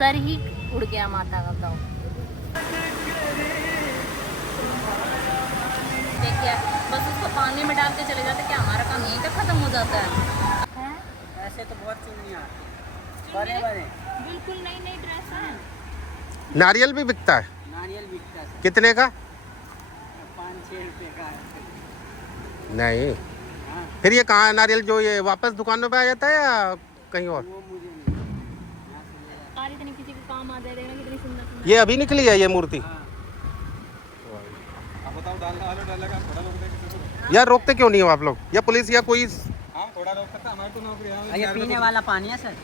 Sir ही उड़ गया माता का गाँव। देखिए बस उसको पानी में डाल के चले जाते, क्या हमारा काम यहीं तक खत्म हो जाता है? ऐसे तो बहुत चुन्नियाँ आती बड़े बड़े, बिल्कुल नई नई ड्रेस है। नारियल भी बिकता है? नारियल बिकता है कितने का? 5-6 रुपये का है। नहीं, हाँ फिर ये कहाँ है नारियल? जो ये वापस दुकानों पे आ जाता है या कहीं और? वो मुझे नहीं, यहाँ से ले जाते। कार इतनी किसी को काम आ जाए, देखना कितनी सुंदर सुंदर। ये अभी निकली है ये मूर्ति? हाँ अब बताओ डालना आलू डालेगा थोड़ा रोक देंगे यार रोकते क्यों नहीं हो आप लोग, या पुलिस या कोई? हम थोड़ा रोक सकते हैं, हमारी तो नौकरी है। ये पीने वाला पानी है सर।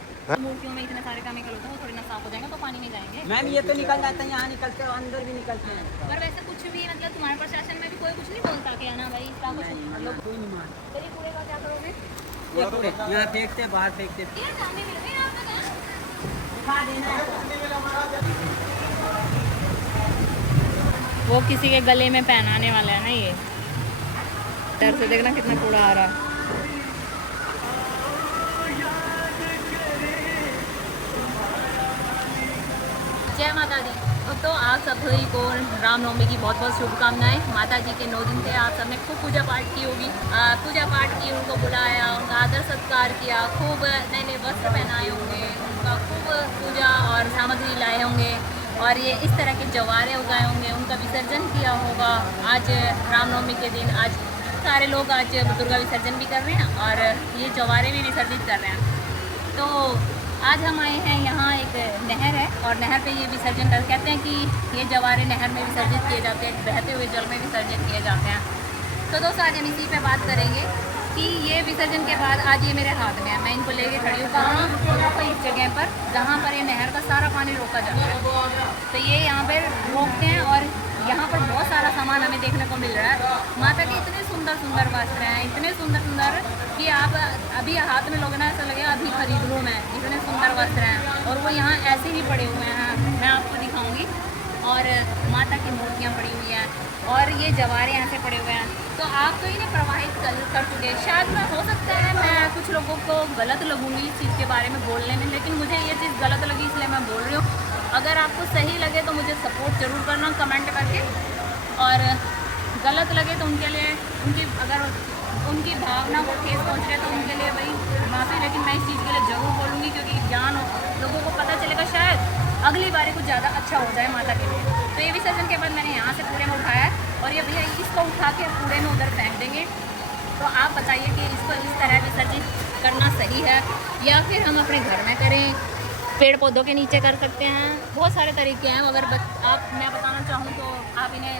मूर्तियों में इतने सारे केमिकल होते हैं, वो थोड़ी ना साफ हो जाएंगे तो पानी में जाएंगे। मैम ये तो निकल जाते हैं, यहाँ निकलते हैं अंदर भी निकलते हैं। पर वैसे कुछ भी मतलब तुम्हारे प्रशासन में भी कोई कुछ नहीं बोलता कि है ना भाई क्या कुछ नहीं, लोग। कोई नहीं मानता। चलिए कूड़े का क्या करोगे? ये कूड़े यहाँ फेंकते हैं, बाहर फेंकते हैं। ये चांदी मिल गई आपको क्या? दिखा देना है। वो किसी के गले में पहनाने वाला है ना ये। डर से देखना कितना कूड़ा आ रहा है। जय माता दी। तो आप सभी को रामनवमी की बहुत बहुत शुभकामनाएं। माता जी के 9 दिन थे, आप सबने खूब पूजा पाठ की होगी। पूजा पाठ की, उनको बुलाया, उनका आदर सत्कार किया, खूब नए नए वस्त्र पहनाए होंगे, उनका खूब पूजा और सामग्री लाए होंगे, और ये इस तरह के जवारे उगाए होंगे, उनका विसर्जन किया होगा। आज रामनवमी के दिन आज सारे लोग आज दुर्गा विसर्जन भी कर रहे हैं और ये जवारे भी विसर्जित कर रहे हैं। तो आज हम आए हैं, यहाँ एक नहर है और नहर पे ये विसर्जन कर, कहते हैं कि ये जवारे नहर में विसर्जित किए जाते हैं, बहते हुए जल में विसर्जित किए जाते हैं। तो दोस्तों आज हम इसी पे बात करेंगे कि ये विसर्जन के बाद आज ये मेरे हाथ में है, मैं इनको लेके खड़ी हूँ कहाँ? तो इस जगह पर जहाँ पर ये नहर का सारा पानी रोका जाता है। तो ये यहाँ पर रोकते हैं और यहाँ पर बहुत सारा सामान हमें देखने को मिल रहा है। माता के इतने सुंदर सुंदर वस्त्र हैं, इतने सुंदर सुंदर कि आप अभी हाथ में लोगे ना ऐसा लगेगा अभी खरीद लूँ मैं, इतने सुंदर वस्त्र हैं। और वो यहाँ ऐसे ही पड़े हुए हैं, मैं आपको दिखाऊंगी। और माता की मूर्तियाँ पड़ी हुई हैं और ये जवारे यहाँ से पड़े हुए हैं। तो आप तो इन्हें प्रवाहित कर चुके हैं। शायद मैं, हो सकता है मैं कुछ लोगों को गलत लगूंगी इस चीज़ के बारे में बोलने में, लेकिन मुझे ये चीज़ गलत लगी इसलिए मैं बोल रही हूँ। अगर आपको सही लगे तो मुझे सपोर्ट ज़रूर करना कमेंट करके, और गलत लगे तो उनके लिए, अगर उनकी भावना को ठेस पहुँच रहे तो उनके लिए भाई माफ़ी। लेकिन मैं इस चीज़ के लिए ज़रूर बोलूँगी क्योंकि ज्ञान लोगों को पता चलेगा, शायद अगली बारी कुछ ज़्यादा अच्छा हो जाए माता के लिए। तो ये विसर्जन के बाद मैंने यहाँ से कूड़े में उठाया है और ये भैया इसको उठा के कूड़े में उधर फेंक देंगे। तो आप बताइए कि इसको इस तरह विसर्जित करना सही है या फिर हम अपने घर में करें, पेड़ पौधों के नीचे कर सकते हैं। बहुत सारे तरीके हैं। अगर मैं बताना चाहूँ तो आप इन्हें,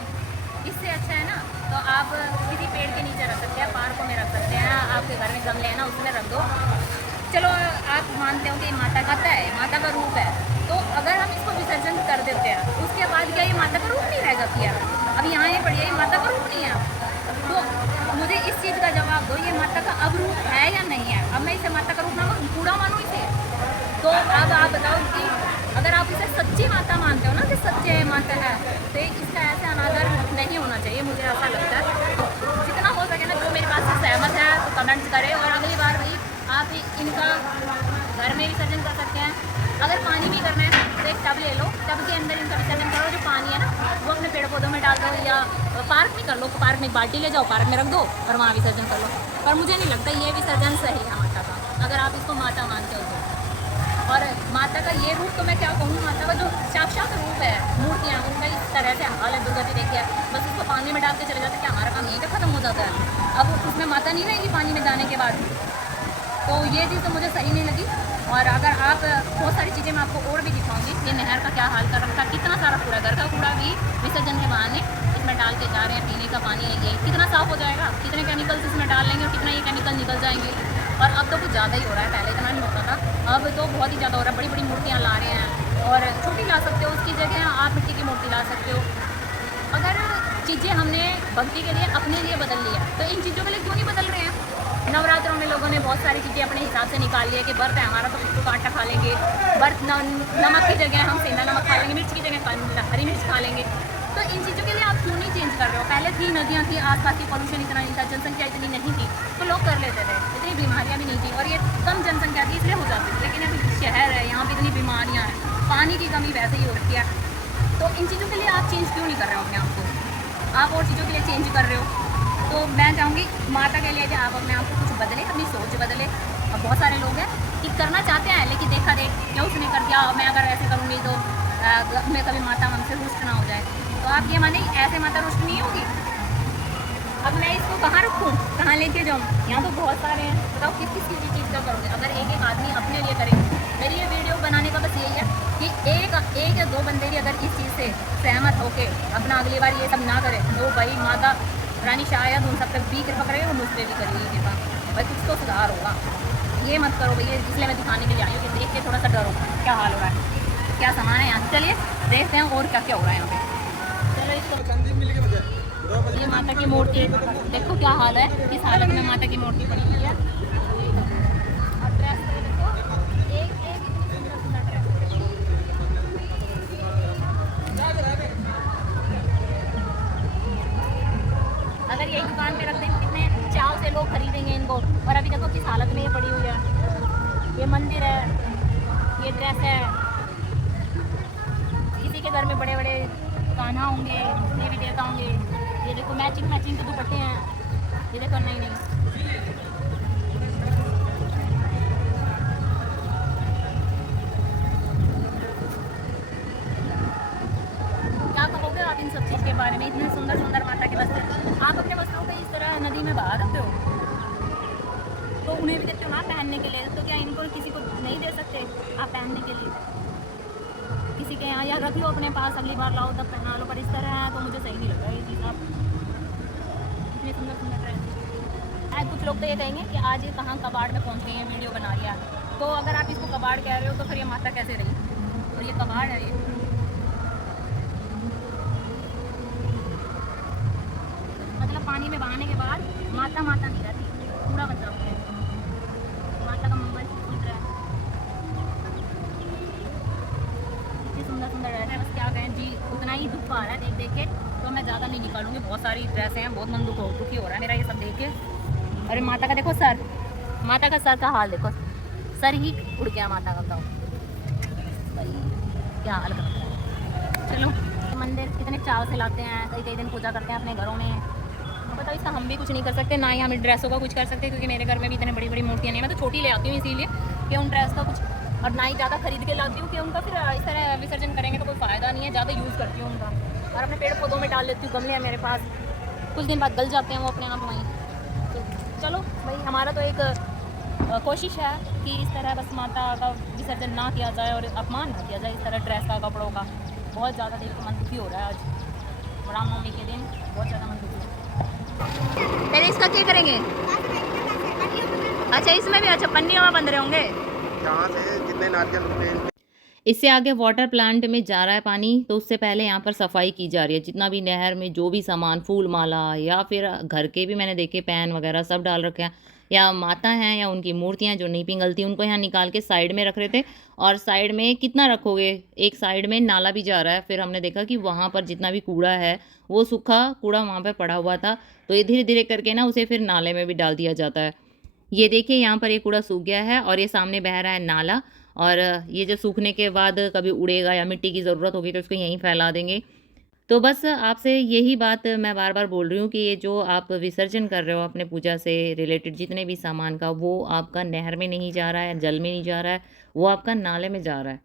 इससे अच्छा है ना तो आप किसी पेड़ के नीचे रख सकते हैं, पार्कों में रख सकते हैं, आपके घर में गमले हैं ना उसमें रख दो। चलो आप मानते हो कि माता का है, माता का रूप है, तो अगर हम इसको विसर्जन कर देते हैं उसके बाद क्या ये माता का रूप नहीं रहेगा? क्या अब यहाँ ये पड़ी है, ये माता का रूप नहीं है? तो मुझे इस चीज़ का जवाब दो, ये माता का अब रूप है या नहीं है? अब मैं इसे माता का रूप ना मानूं, कूड़ा मानूं इसे? तो अब आप बताओ कि अगर आप इसे सच्ची माता मानते हो ना कि सच्चे माता है, तो इसका ऐसा अनादर नहीं होना चाहिए, मुझे ऐसा लगता है। जितना हो सके ना, जो मेरी बात से सहमत है तो कमेंट करें। और अगली बार भाई आप इनका घर में विसर्जन कर सकते हैं। अगर पानी भी करना है तो एक टब ले लो, टब के अंदर इनका विसर्जन करो। जो पानी है ना वो अपने पेड़ पौधों में डाल दो या पार्क में कर लो, पार्क में बाल्टी ले जाओ, पार्क में रख दो और वहाँ विसर्जन कर लो। पर मुझे नहीं लगता ये विसर्जन सही है माता का, अगर आप इसको माता मानते हो तो। और माता का ये रूप तो मैं क्या कहूँ, माता का जो साक्षात रूप है, मूर्तियाँ उनका इस तरह से हाल है। दुर्गति देखिए, बस उसको पानी में डाल के चले जाते, क्या हमारा काम यहीं तक खत्म हो जाता है? अब उसमें माता नहीं रहेगी पानी में जाने के बाद। तो ये चीज़ तो मुझे सही नहीं लगी। और अगर आप, बहुत सारी चीज़ें मैं आपको और भी दिखाऊंगी। ये नहर का क्या हाल कर रखा है, कितना सारा कूड़ा, घर का कूड़ा भी विसर्जन के बहाने इसमें डाल के जा रहे हैं। पीने का पानी है ये, कितना साफ़ हो जाएगा? कितने केमिकल्स इसमें डाल लेंगे और कितना ये केमिकल निकल जाएंगे। और अब तो कुछ ज़्यादा ही हो रहा है, पहले इतना नहीं होता था, अब तो बहुत ही ज़्यादा हो रहा है। बड़ी बड़ी मूर्तियाँ ला रहे हैं और छोटी ला सकते हो, उसकी जगह आप मिट्टी की मूर्ति ला सकते हो। अगर चीज़ें हमने भक्ति के लिए अपने लिए बदल लिया तो इन चीज़ों के लिए क्यों नहीं बदल रहे हैं? नवरात्रों में लोगों ने बहुत सारी चीज़ें अपने हिसाब से निकाल ली है कि व्रत है हमारा तो कुछ आटा खा लेंगे, व्रत नमक की जगह हम सेंधा नमक खा लेंगे, मिर्च की जगह हरी मिर्च खा लेंगे। तो इन चीज़ों के लिए आप क्यों नहीं चेंज कर रहे हो? पहले थी, नदियाँ थी, आसपास की पॉल्यूशन इतना नहीं था, जनसंख्या इतनी नहीं थी, तो लोग कर लेते थे, इतनी बीमारियाँ भी नहीं थी। और ये कम जनसंख्या थी इसलिए हो जाती थी, लेकिन अभी शहर है, यहाँ पर इतनी बीमारियाँ हैं। पानी की कमी वैसे ही हो रही है। तो इन चीज़ों के लिए आप चेंज क्यों नहीं कर रहे हो अपने आप को? आप और चीज़ों के लिए चेंज कर रहे हो। तो मैं चाहूँगी माता के लिए कि आप अपने आप को कुछ बदलें, अपनी सोच बदलें। अब बहुत सारे लोग हैं कि करना चाहते हैं लेकिन देखा देख क्यों उसने कर दिया, मैं अगर ऐसे करूँगी तो मैं कभी माता हमसे रुष्ट ना हो जाए। तो आप ये माने ऐसे माता रुष्ट नहीं होगी। अब मैं इसको कहाँ रखूँ, कहाँ लेके जाऊँ? यहाँ तो बहुत सारे हैं, बताओ किस किस की चीज़ का करोगे? अगर एक एक आदमी अपने लिए करे। मेरी ये वीडियो बनाने का बस यही है कि एक या दो बंदे भी अगर इस चीज़ से सहमत होके अपना अगली बार ये सब ना करे तो भाई माता रानी शायद उन सब पे भी कृपा करेगी और मुझ पर भी करेगी कृपा। भाई कुछ तो सुधार होगा। ये मत करो भैया, इसलिए मैं दिखाने के लिए आई हूँ कि देख के थोड़ा सा डरो क्या हाल हो रहा है, क्या सामान है यहाँ। चलिए देखते हैं और क्या क्या हो रहा है यहाँ पे। चलो इसको संदीप मिल के बजाय 2 बजे ये माता की मूर्ति देखो क्या हाल है, किस हालत में माता की मूर्ति पड़ी हुई है। और ड्रेस तो देखो, एक एक इतनी सुंदर सुंदर ड्रेस। अगर यही दुकान पे रख दें कितने चाव से लोग खरीदेंगे इनको। और अभी देखो किस हालत में ये पड़ी हुई है। ये मंदिर है, ये ड्रेस है, किसी के घर में बड़े बड़े कान्हा होंगे, देवी देवता होंगे। ये देखो मैचिंग मैचिंग के दुपट्टे हैं। ये देखो नहीं नहीं क्या कहोगे आप इन सब चीज़ के बारे में? इतने सुंदर सुंदर माता के वस्त्र आप अपने वस्त्रों को इस तरह नदी में बहा देते हो, तो उन्हें भी देते हो ना पहनने के लिए। तो क्या इनको किसी को नहीं दे सकते आप पहनने के लिए? किसी के यहाँ या रख लो अपने पास, अगली बार लाओ तब पहना लो। पर इस तरह है तो मुझे सही नहीं लगा ये चीज़। आप इतनी सुंदर सुंदर ड्रेस। आज कुछ लोग तो ये कहेंगे कि आज ये कहाँ कबाड़ में पहुँच गई है, वीडियो बना रही है। तो अगर आप इसको कबाड़ कह रहे हो तो फिर ये माता कैसे रही? और ये कबाड़ है ये। मतलब पानी में बहाने के बाद माता माता नहीं रहती, पूरा बन जाता है। माता का मंगल सूत्र है। इतनी सुंदर सुंदर ड्रेस है, बस क्या कहें जी, उतना ही दुख आ रहा है देख देख के। तो मैं ज़्यादा नहीं निकालूंगी, बहुत सारी ड्रेसें हैं, बहुत मन दुखी हो रहा है मेरा ये सब देख के। अरे माता का देखो सर, माता का सर का हाल देखो, सर ही उड़ गया माता का। बताओ भाई क्या हाल कर रहा है। चलो मंदिर कितने चाव से लाते हैं, कई कई दिन पूजा करते हैं अपने घरों में। बताओ इसका हम भी कुछ नहीं कर सकते, ना ही हम ड्रेसों का कुछ कर सकते, क्योंकि मेरे घर में भी इतने बड़ी बड़ी मूर्तियाँ नहीं। मैं तो छोटी ले आती हूँ इसीलिए कि उन ड्रेस का कुछ, और ना ही ज़्यादा खरीद के लाती हूँ कि उनका फिर इस तरह विसर्जन करेंगे तो कोई फ़ायदा नहीं है। ज़्यादा यूज़ करती हूँ उनका, और अपने पेड़ पौधों में डाल लेती हूँ। गमले हैं मेरे पास, कुछ दिन बाद गल जाते हैं वो अपने आप वहीं। तो चलो भाई, हमारा तो एक कोशिश है कि इस तरह बस माता का विसर्जन ना किया जाए और अपमान ना किया जाए इस तरह ड्रेस का, कपड़ों का। बहुत ज़्यादा देख के मन दुखी हो रहा है आज रामनवमी के दिन, बहुत ज़्यादा मन दुखी। पहले इसका क्या करेंगे? अच्छा इसमें भी, अच्छा पन्नियों में बंध रहे होंगे। यहाँ से जितने नारियल उतने इससे आगे वाटर प्लांट में जा रहा है पानी, तो उससे पहले यहाँ पर सफाई की जा रही है। जितना भी नहर में जो भी सामान, फूल माला या फिर घर के भी मैंने देखे पैन वगैरह सब डाल रखे हैं, या माता हैं या उनकी मूर्तियाँ जो नहीं पिघलती उनको यहाँ निकाल के साइड में रख रहे थे। और साइड में कितना रखोगे, एक साइड में नाला भी जा रहा है। फिर हमने देखा कि वहाँ पर जितना भी कूड़ा है वो सूखा कूड़ा वहाँ पर पड़ा हुआ था, तो ये धीरे धीरे करके ना उसे फिर नाले में भी डाल दिया जाता है। ये देखिए यहाँ पर ये कूड़ा सूख गया है और ये सामने बह रहा है नाला। और ये जो सूखने के बाद कभी उड़ेगा या मिट्टी की ज़रूरत होगी तो इसको यहीं फैला देंगे। तो बस आपसे यही बात मैं बार बार बोल रही हूँ कि ये जो आप विसर्जन कर रहे हो अपने पूजा से रिलेटेड जितने भी सामान का, वो आपका नहर में नहीं जा रहा है, जल में नहीं जा रहा है, वो आपका नाले में जा रहा है।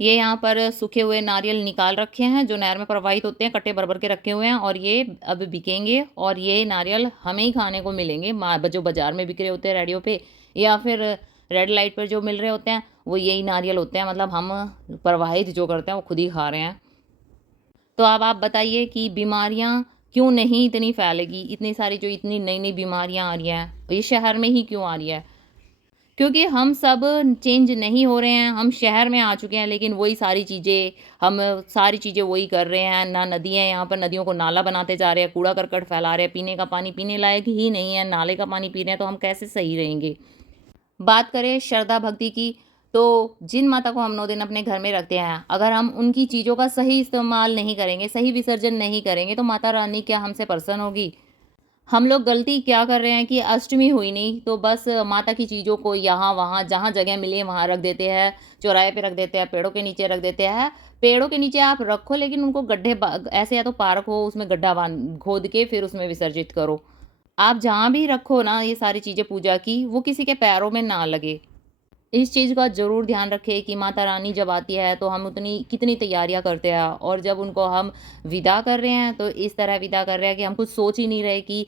ये यहाँ पर सूखे हुए नारियल निकाल रखे हैं जो नहर में प्रवाहित होते हैं, कट्टे भर के रखे हुए हैं, और ये अब बिकेंगे और ये नारियल हमें ही खाने को मिलेंगे। जो बाज़ार में बिक रहे होते हैं रेडियो पे या फिर रेड लाइट पर जो मिल रहे होते हैं वो यही नारियल होते हैं। मतलब हम प्रवाहित जो करते हैं वो खुद ही खा रहे हैं। तो अब आप बताइए कि बीमारियां क्यों नहीं इतनी फैलेगी? इतनी सारी जो इतनी नई नई बीमारियां आ रही हैं ये शहर में ही क्यों आ रही है? क्योंकि हम सब चेंज नहीं हो रहे हैं। हम शहर में आ चुके हैं लेकिन वही सारी चीज़ें वही कर रहे हैं। ना नदियाँ, यहाँ पर नदियों को नाला बनाते जा रहे हैं, कूड़ा करकट फैला रहे हैं, पीने का पानी पीने लायक ही नहीं है, नाले का पानी पी रहे हैं, तो हम कैसे सही रहेंगे? बात करें श्रद्धा भक्ति की, तो जिन माता को हम 9 दिन अपने घर में रखते हैं, अगर हम उनकी चीज़ों का सही इस्तेमाल नहीं करेंगे, सही विसर्जन नहीं करेंगे, तो माता रानी क्या हमसे प्रसन्न होगी? हम लोग गलती क्या कर रहे हैं कि अष्टमी हुई नहीं तो बस माता की चीज़ों को यहाँ वहाँ जहाँ जगह मिले वहाँ रख देते हैं, चौराहे पे रख देते हैं, पेड़ों के नीचे रख देते हैं। पेड़ों के नीचे आप रखो लेकिन उनको गड्ढे ऐसे या तो पार्क हो उसमें गड्ढा बांध खोद के फिर उसमें विसर्जित करो। आप जहाँ भी रखो ना ये सारी चीज़ें पूजा की, वो किसी के पैरों में ना लगे। इस चीज़ का ज़रूर ध्यान रखें कि माता रानी जब आती है तो हम उतनी कितनी तैयारियां करते हैं और जब उनको हम विदा कर रहे हैं तो इस तरह विदा कर रहे हैं कि हम कुछ सोच ही नहीं रहे कि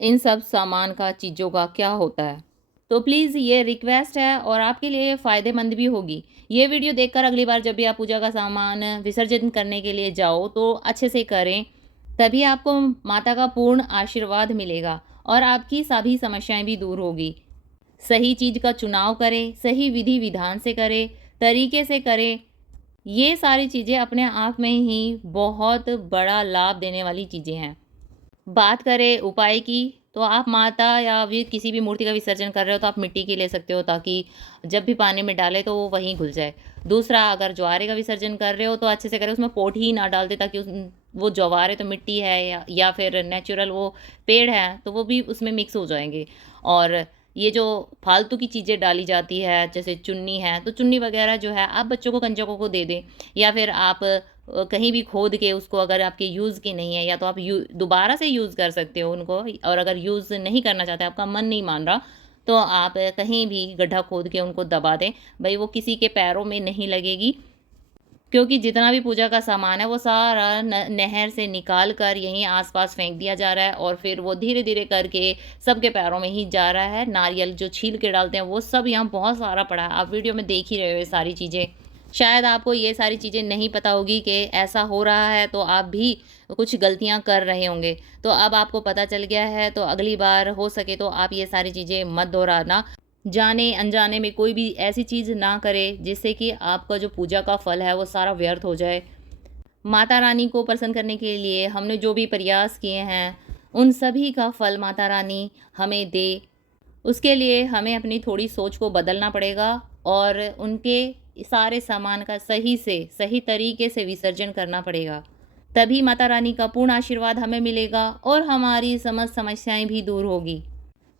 इन सब सामान का चीज़ों का क्या होता है। तो प्लीज़ ये रिक्वेस्ट है और आपके लिए फ़ायदेमंद भी होगी। ये वीडियो देखकर अगली बार जब भी आप पूजा का सामान विसर्जन करने के लिए जाओ तो अच्छे से करें, तभी आपको माता का पूर्ण आशीर्वाद मिलेगा और आपकी सभी समस्याएं भी दूर होगी। सही चीज़ का चुनाव करें, सही विधि विधान से करें, तरीके से करें। ये सारी चीज़ें अपने आप में ही बहुत बड़ा लाभ देने वाली चीज़ें हैं। बात करें उपाय की तो आप माता या भी किसी भी मूर्ति का विसर्जन कर रहे हो तो आप मिट्टी की ले सकते हो ताकि जब भी पानी में डालें तो वो वहीं घुल जाए। दूसरा, अगर ज्वारे का विसर्जन कर रहे हो तो अच्छे से करें, उसमें पोठी ही ना डाल दे ताकि वो ज्वारे तो मिट्टी है या फिर नेचुरल वो पेड़ है तो वो भी उसमें मिक्स हो जाएंगे। और ये जो फालतू की चीज़ें डाली जाती है जैसे चुन्नी है तो चुन्नी वगैरह जो है आप बच्चों को कंजकों को दे दें या फिर आप कहीं भी खोद के उसको, अगर आपके यूज़ की नहीं है या तो आप दोबारा से यूज़ कर सकते हो उनको, और अगर यूज़ नहीं करना चाहते, आपका मन नहीं मान रहा, तो आप कहीं भी गड्ढा खोद के उनको दबा दें। भाई वो किसी के पैरों में नहीं लगेगी, क्योंकि जितना भी पूजा का सामान है वो सारा नहर से निकाल कर यहीं आसपास फेंक दिया जा रहा है और फिर वो धीरे धीरे करके सबके पैरों में ही जा रहा है। नारियल जो छील के डालते हैं वो सब यहाँ बहुत सारा पड़ा है। आप वीडियो में देख ही रहे हो ये सारी चीज़ें। शायद आपको ये सारी चीज़ें नहीं पता होगी कि ऐसा हो रहा है, तो आप भी कुछ गलतियाँ कर रहे होंगे। तो अब आपको पता चल गया है, तो अगली बार हो सके तो आप ये सारी चीज़ें मत दोहराना। जाने अनजाने में कोई भी ऐसी चीज़ ना करे जिससे कि आपका जो पूजा का फल है वो सारा व्यर्थ हो जाए। माता रानी को प्रसन्न करने के लिए हमने जो भी प्रयास किए हैं उन सभी का फल माता रानी हमें दे, उसके लिए हमें अपनी थोड़ी सोच को बदलना पड़ेगा और उनके सारे सामान का सही तरीके से विसर्जन करना पड़ेगा। तभी माता रानी का पूर्ण आशीर्वाद हमें मिलेगा और हमारी समस्त समस्याएं भी दूर होगी।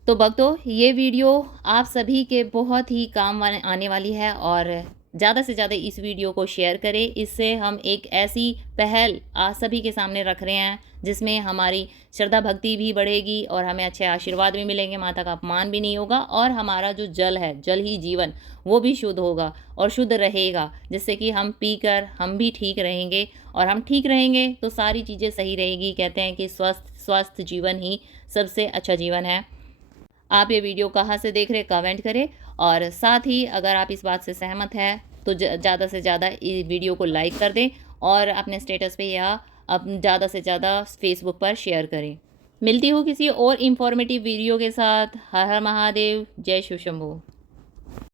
तो भक्तों, ये वीडियो आप सभी के बहुत ही काम आने वाली है और ज़्यादा से ज़्यादा इस वीडियो को शेयर करें। इससे हम एक ऐसी पहल आज सभी के सामने रख रहे हैं जिसमें हमारी श्रद्धा भक्ति भी बढ़ेगी और हमें अच्छे आशीर्वाद भी मिलेंगे, माता का अपमान भी नहीं होगा और हमारा जो जल है, जल ही जीवन, वो भी शुद्ध होगा और शुद्ध रहेगा, जिससे कि हम पीकर हम भी ठीक रहेंगे और हम ठीक रहेंगे तो सारी चीज़ें सही रहेगी। कहते हैं कि स्वस्थ जीवन ही सबसे अच्छा जीवन है। आप ये वीडियो कहाँ से देख रहे कमेंट करें और साथ ही अगर आप इस बात से सहमत हैं तो ज़्यादा से ज़्यादा इस वीडियो को लाइक कर दें और अपने स्टेटस पे या ज़्यादा से ज़्यादा फेसबुक पर शेयर करें। मिलती हूँ किसी और इन्फॉर्मेटिव वीडियो के साथ। हर हर महादेव, जय शिव शंभू।